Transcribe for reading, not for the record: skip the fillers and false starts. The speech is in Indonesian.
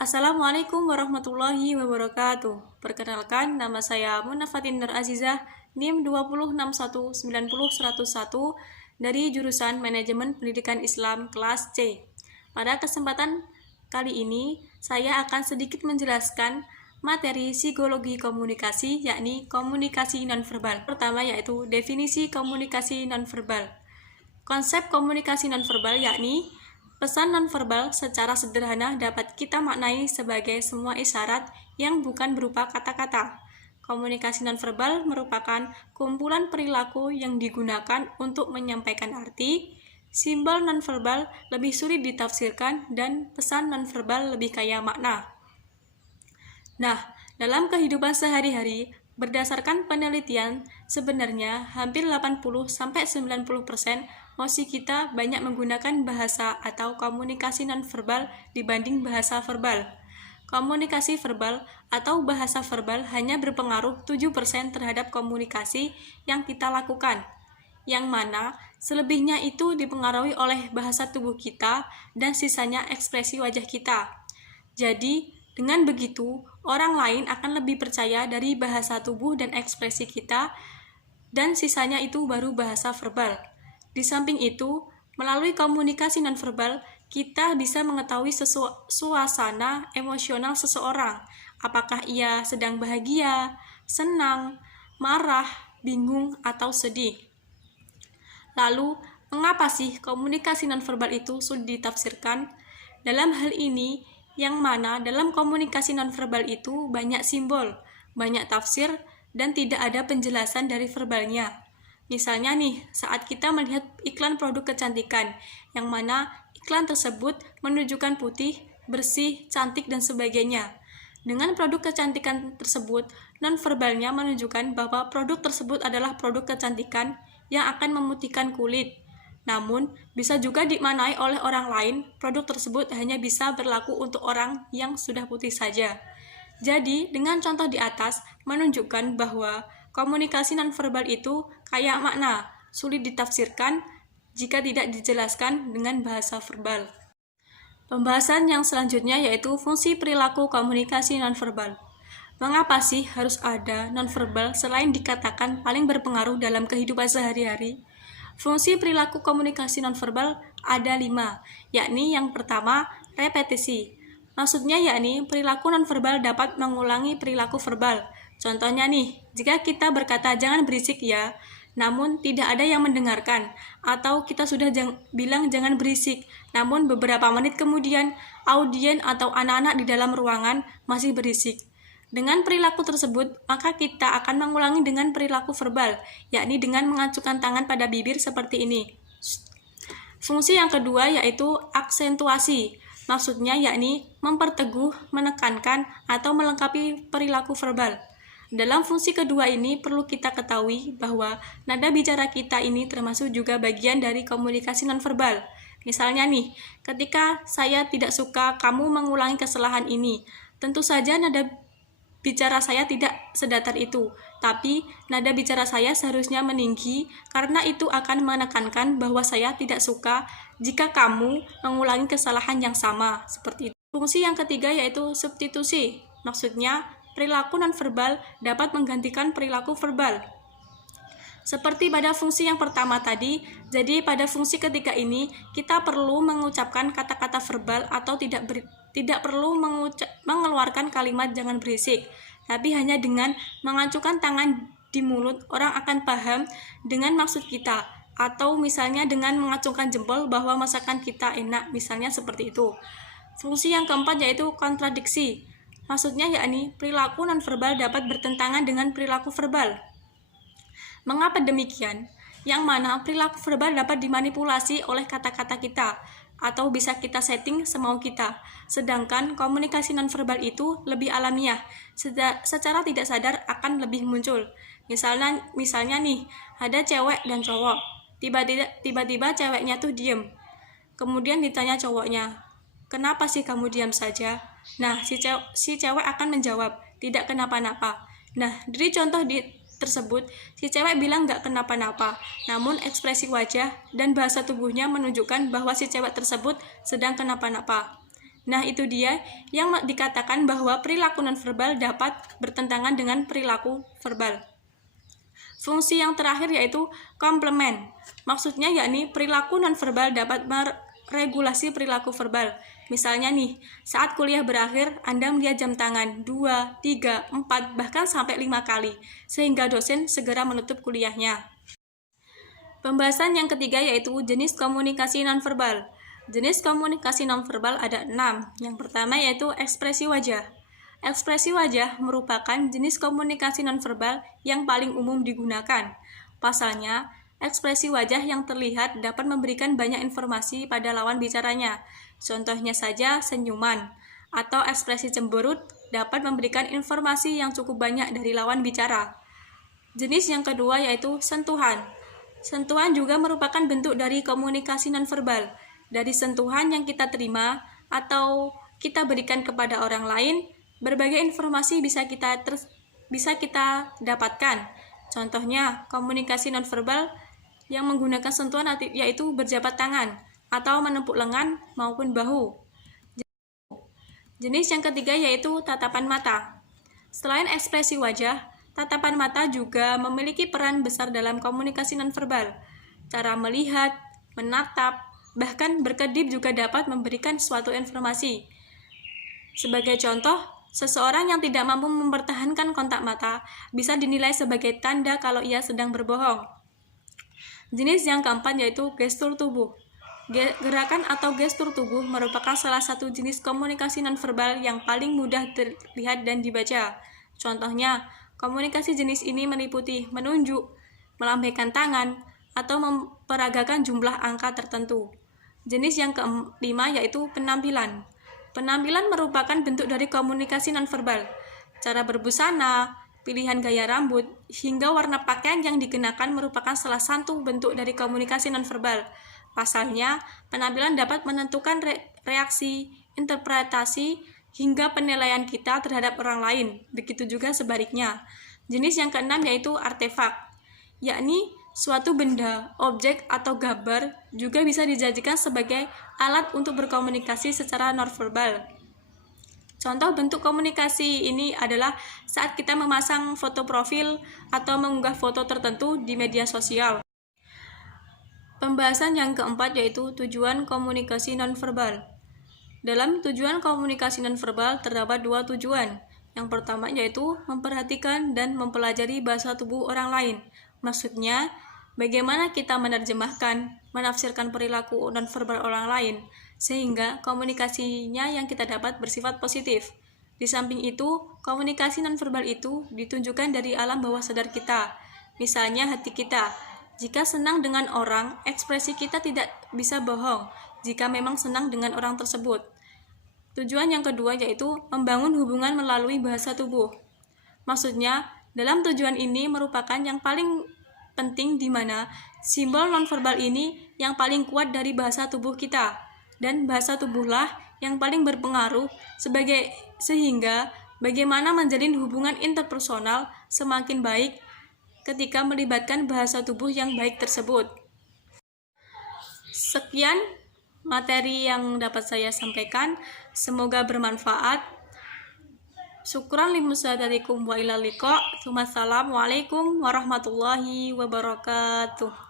Assalamualaikum warahmatullahi wabarakatuh. Perkenalkan, nama saya Munafatin Nur Azizah, NIM 206190101 dari jurusan Manajemen Pendidikan Islam kelas C. Pada kesempatan kali ini, saya akan sedikit menjelaskan materi psikologi komunikasi, yakni komunikasi nonverbal. Pertama yaitu definisi komunikasi nonverbal. Konsep komunikasi nonverbal yakni pesan nonverbal secara sederhana dapat kita maknai sebagai semua isyarat yang bukan berupa kata-kata. Komunikasi nonverbal merupakan kumpulan perilaku yang digunakan untuk menyampaikan arti. Simbol nonverbal lebih sulit ditafsirkan dan pesan nonverbal lebih kaya makna. Nah, dalam kehidupan sehari-hari, berdasarkan penelitian, sebenarnya hampir 80-90% emosi kita banyak menggunakan bahasa atau komunikasi nonverbal dibanding bahasa verbal. Komunikasi verbal atau bahasa verbal hanya berpengaruh 7% terhadap komunikasi yang kita lakukan, yang mana selebihnya itu dipengaruhi oleh bahasa tubuh kita dan sisanya ekspresi wajah kita. Jadi, dengan begitu, orang lain akan lebih percaya dari bahasa tubuh dan ekspresi kita, dan sisanya itu baru bahasa verbal. Di samping itu, melalui komunikasi nonverbal, kita bisa mengetahui suasana emosional seseorang, apakah ia sedang bahagia, senang, marah, bingung, atau sedih. Lalu, mengapa sih komunikasi nonverbal itu sulit ditafsirkan? Dalam hal ini, yang mana dalam komunikasi nonverbal itu banyak simbol, banyak tafsir, dan tidak ada penjelasan dari verbalnya. Misalnya nih, saat kita melihat iklan produk kecantikan, yang mana iklan tersebut menunjukkan putih, bersih, cantik, dan sebagainya. Dengan produk kecantikan tersebut, nonverbalnya menunjukkan bahwa produk tersebut adalah produk kecantikan yang akan memutihkan kulit. Namun, bisa juga dimaknai oleh orang lain, produk tersebut hanya bisa berlaku untuk orang yang sudah putih saja. Jadi, dengan contoh di atas, menunjukkan bahwa komunikasi nonverbal itu kaya makna, sulit ditafsirkan jika tidak dijelaskan dengan bahasa verbal. Pembahasan yang selanjutnya yaitu fungsi perilaku komunikasi nonverbal. Mengapa sih harus ada nonverbal selain dikatakan paling berpengaruh dalam kehidupan sehari-hari? Fungsi perilaku komunikasi nonverbal ada 5, yakni yang pertama, repetisi. Maksudnya yakni perilaku nonverbal dapat mengulangi perilaku verbal. Contohnya nih, jika kita berkata jangan berisik ya, namun tidak ada yang mendengarkan, atau kita sudah bilang jangan berisik, namun beberapa menit kemudian audien atau anak-anak di dalam ruangan masih berisik. Dengan perilaku tersebut, maka kita akan mengulangi dengan perilaku verbal, yakni dengan mengacungkan tangan pada bibir seperti ini. Fungsi yang kedua yaitu aksentuasi. Maksudnya yakni memperteguh, menekankan, atau melengkapi perilaku verbal. Dalam fungsi kedua ini perlu kita ketahui bahwa nada bicara kita ini termasuk juga bagian dari komunikasi nonverbal. Misalnya nih, ketika saya tidak suka kamu mengulangi kesalahan ini, tentu saja nada bicara saya tidak sedatar itu, tapi nada bicara saya seharusnya meninggi karena itu akan menekankan bahwa saya tidak suka jika kamu mengulangi kesalahan yang sama, seperti itu. Fungsi yang ketiga yaitu substitusi, maksudnya perilaku nonverbal dapat menggantikan perilaku verbal. Seperti pada fungsi yang pertama tadi, jadi pada fungsi ketiga ini kita perlu mengucapkan kata-kata verbal atau tidak perlu mengeluarkan kalimat jangan berisik, tapi hanya dengan mengacungkan tangan di mulut orang akan paham dengan maksud kita, atau misalnya dengan mengacungkan jempol bahwa masakan kita enak, misalnya seperti itu. Fungsi yang keempat yaitu kontradiksi. Maksudnya yakni perilaku nonverbal dapat bertentangan dengan perilaku verbal. Mengapa demikian? Yang mana perilaku verbal dapat dimanipulasi oleh kata-kata kita, atau bisa kita setting semau kita. Sedangkan komunikasi nonverbal itu lebih alamiah, secara tidak sadar akan lebih muncul. Misalnya nih, ada cewek dan cowok. Tiba-tiba ceweknya tuh diem. Kemudian ditanya cowoknya, kenapa sih kamu diam saja? Nah, si cewek akan menjawab, tidak kenapa-napa. Nah, dari contoh tersebut, si cewek bilang nggak kenapa-napa, namun ekspresi wajah dan bahasa tubuhnya menunjukkan bahwa si cewek tersebut sedang kenapa-napa. Nah, itu dia yang dikatakan bahwa perilaku nonverbal dapat bertentangan dengan perilaku verbal. Fungsi yang terakhir yaitu komplement. Maksudnya yakni perilaku nonverbal dapat meregulasi perilaku verbal. Misalnya nih, saat kuliah berakhir, Anda melihat jam tangan 2, 3, 4, bahkan sampai 5 kali, sehingga dosen segera menutup kuliahnya. Pembahasan yang ketiga yaitu jenis komunikasi nonverbal. Jenis komunikasi nonverbal ada 6. Yang pertama yaitu ekspresi wajah. Ekspresi wajah merupakan jenis komunikasi nonverbal yang paling umum digunakan. Pasalnya, ekspresi wajah yang terlihat dapat memberikan banyak informasi pada lawan bicaranya. Contohnya saja senyuman atau ekspresi cemberut dapat memberikan informasi yang cukup banyak dari lawan bicara. Jenis yang kedua yaitu sentuhan. Sentuhan juga merupakan bentuk dari komunikasi nonverbal. Dari sentuhan yang kita terima atau kita berikan kepada orang lain, berbagai informasi bisa kita dapatkan. Contohnya, komunikasi nonverbal yang menggunakan sentuhan yaitu berjabat tangan atau menepuk lengan maupun bahu. Jenis yang ketiga yaitu tatapan mata. Selain ekspresi wajah, tatapan mata juga memiliki peran besar dalam komunikasi nonverbal. Cara melihat, menatap, bahkan berkedip juga dapat memberikan suatu informasi. Sebagai contoh, seseorang yang tidak mampu mempertahankan kontak mata bisa dinilai sebagai tanda kalau ia sedang berbohong. Jenis yang keempat yaitu gestur tubuh. Gerakan atau gestur tubuh merupakan salah satu jenis komunikasi nonverbal yang paling mudah terlihat dan dibaca. Contohnya, komunikasi jenis ini meliputi menunjuk, melambaikan tangan, atau memperagakan jumlah angka tertentu. Jenis yang kelima yaitu penampilan. Penampilan merupakan bentuk dari komunikasi nonverbal. Cara berbusana, pilihan gaya rambut, hingga warna pakaian yang dikenakan merupakan salah satu bentuk dari komunikasi nonverbal. Pasalnya, penampilan dapat menentukan reaksi, interpretasi, hingga penilaian kita terhadap orang lain. Begitu juga sebaliknya. Jenis yang keenam yaitu artefak, yakni suatu benda, objek, atau gambar juga bisa dijadikan sebagai alat untuk berkomunikasi secara nonverbal. Contoh bentuk komunikasi ini adalah saat kita memasang foto profil atau mengunggah foto tertentu di media sosial. Pembahasan yang keempat yaitu tujuan komunikasi nonverbal. Dalam tujuan komunikasi nonverbal terdapat dua tujuan. Yang pertama yaitu memperhatikan dan mempelajari bahasa tubuh orang lain. Maksudnya, bagaimana kita menerjemahkan, menafsirkan perilaku nonverbal orang lain, sehingga komunikasinya yang kita dapat bersifat positif. Di samping itu, komunikasi nonverbal itu ditunjukkan dari alam bawah sadar kita. Misalnya hati kita. Jika senang dengan orang, ekspresi kita tidak bisa bohong jika memang senang dengan orang tersebut. Tujuan yang kedua yaitu membangun hubungan melalui bahasa tubuh. Maksudnya, dalam tujuan ini merupakan yang paling penting di mana simbol nonverbal ini yang paling kuat dari bahasa tubuh kita, dan bahasa tubuhlah yang paling berpengaruh sehingga bagaimana menjalin hubungan interpersonal semakin baik ketika melibatkan bahasa tubuh yang baik tersebut. Sekian materi yang dapat saya sampaikan, semoga bermanfaat. Syukran limusyadaratikum wa ilal liqa. Wassalamualaikum warahmatullahi wabarakatuh.